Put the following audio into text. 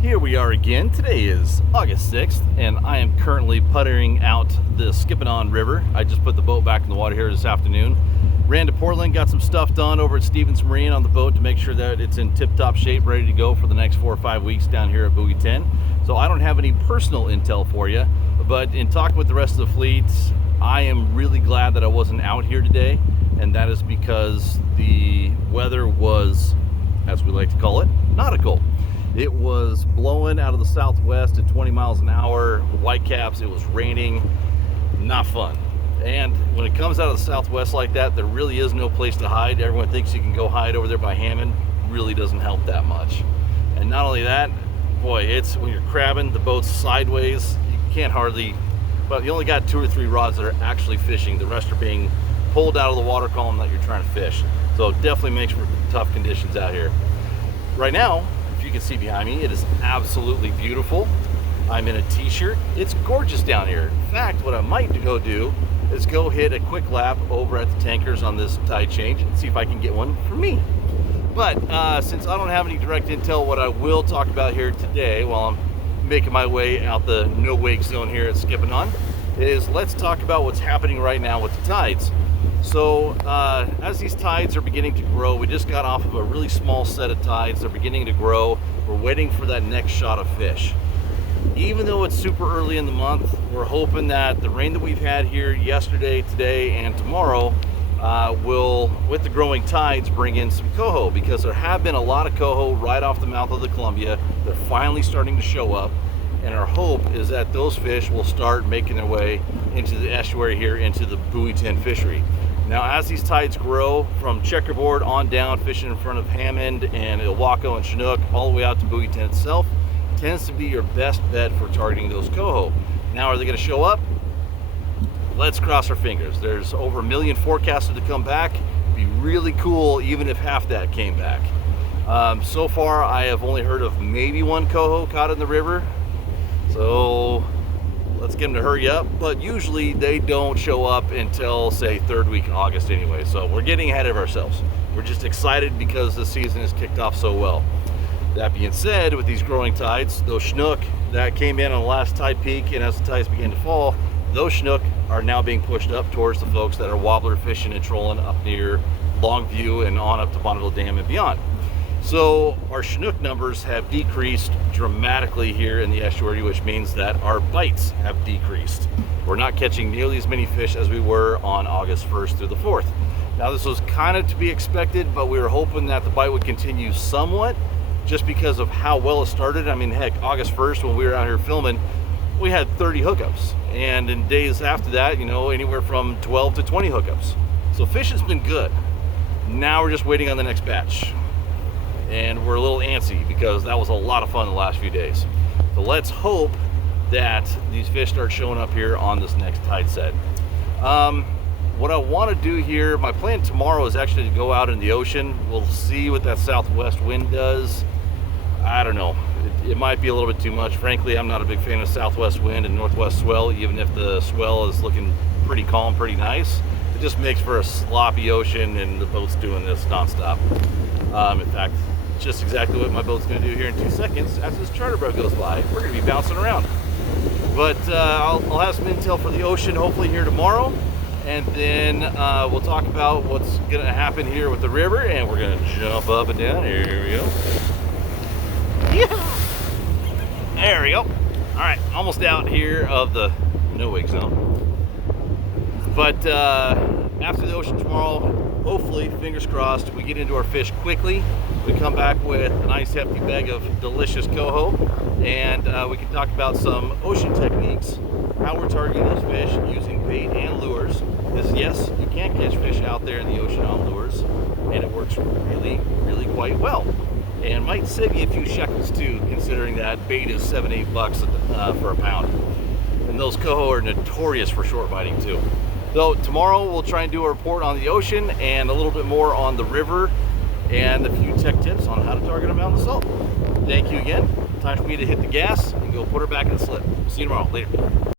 Here we are again. Today is August 6th, and I am currently puttering out the Skipping River. I just put the boat back in the water here this afternoon. Ran to Portland, got some stuff done over at Stevens Marine on the boat to make sure that it's in tip-top shape, ready to go for the next 4 or 5 weeks down here at Buoy 10. So I don't have any personal intel for you, but in talking with the rest of the fleet, I am really glad that I wasn't out here today, and that is because the weather was, as we like to call it, nautical. It was blowing out of the southwest at 20 miles an hour, whitecaps, it was raining, not fun. And when it comes out of the southwest like that, there really is no place to hide. Everyone thinks you can go hide over there by Hammond. Really doesn't help that much. And not only that, boy, it's when you're crabbing, the boat's sideways, you can't hardly, well, you only got 2 or 3 rods that are actually fishing. The rest are being pulled out of the water column that you're trying to fish. So it definitely makes for tough conditions out here. Right now, if you can see behind me, it is absolutely beautiful. I'm in a t-shirt. It's gorgeous down here. In fact, what I might go do is go hit a quick lap over at the tankers on this tide change and see if I can get one for me. But since I don't have any direct intel, what I will talk about here today while I'm making my way out the no wake zone here at Skipping On is let's talk about what's happening right now with the tides. So as these tides are beginning to grow, we just got off of a really small set of tides. They're beginning to grow. We're waiting for that next shot of fish. Even though it's super early in the month, we're hoping that the rain that we've had here yesterday, today, and tomorrow will, with the growing tides, bring in some coho, because there have been a lot of coho right off the mouth of the Columbia. They're finally starting to show up, and our hope is that those fish will start making their way into the estuary here, into the Buoy 10 fishery. Now, as these tides grow from Checkerboard on down, fishing in front of Hammond and Ilwaco and Chinook, all the way out to Buoy 10 itself, tends to be your best bet for targeting those coho. Now, are they going to show up? Let's cross our fingers. There's over 1 million forecasted to come back. It'd be really cool even if half that came back. So far, I have only heard of maybe 1 coho caught in the river. So let's get them to hurry up. But usually they don't show up until, say, 3rd week in August anyway. So we're getting ahead of ourselves. We're just excited because the season has kicked off so well. That being said, with these growing tides, those Chinook that came in on the last tide peak, and as the tides begin to fall, those Chinook are now being pushed up towards the folks that are wobbler fishing and trolling up near Longview and on up to Bonneville Dam and beyond. So our Chinook numbers have decreased dramatically here in the estuary, which means that our bites have decreased. We're not catching nearly as many fish as we were on August 1st through the 4th. Now, this was kind of to be expected, but we were hoping that the bite would continue somewhat, just because of how well it started. I mean, heck, August 1st when we were out here filming, we had 30 hookups. And in days after that, you know, anywhere from 12 to 20 hookups. So fishing's been good. Now we're just waiting on the next batch. And we're a little antsy because that was a lot of fun the last few days. So let's hope that these fish start showing up here on this next tide set. What I want to do here, my plan tomorrow is actually to go out in the ocean. We'll see what that southwest wind does. I don't know. It might be a little bit too much. Frankly, I'm not a big fan of southwest wind and northwest swell, even if the swell is looking pretty calm, pretty nice. It just makes for a sloppy ocean, and the boat's doing this nonstop. In fact, just exactly what my boat's going to do here in 2 seconds. After this charter boat goes by, we're going to be bouncing around. But I'll have some intel for the ocean hopefully here tomorrow. And then we'll talk about what's going to happen here with the river, and we're going to jump up and down. Here we go. Yeah. There we go. All right, almost out here of the no wake zone. But after the ocean tomorrow, hopefully, fingers crossed, we get into our fish quickly. We come back with a nice hefty bag of delicious coho, and we can talk about some ocean techniques, how we're targeting those fish using bait and lures. Because yes, you can catch fish out there in the ocean on lures, and it works really, really quite well. And might save you a few shekels too, considering that bait is $7-8 for a pound. And those coho are notorious for short biting too. So tomorrow we'll try and do a report on the ocean and a little bit more on the river and a few tech tips on how to target them out in the salt. Thank you again. Time for me to hit the gas and go put her back in the slip. See you tomorrow. Later.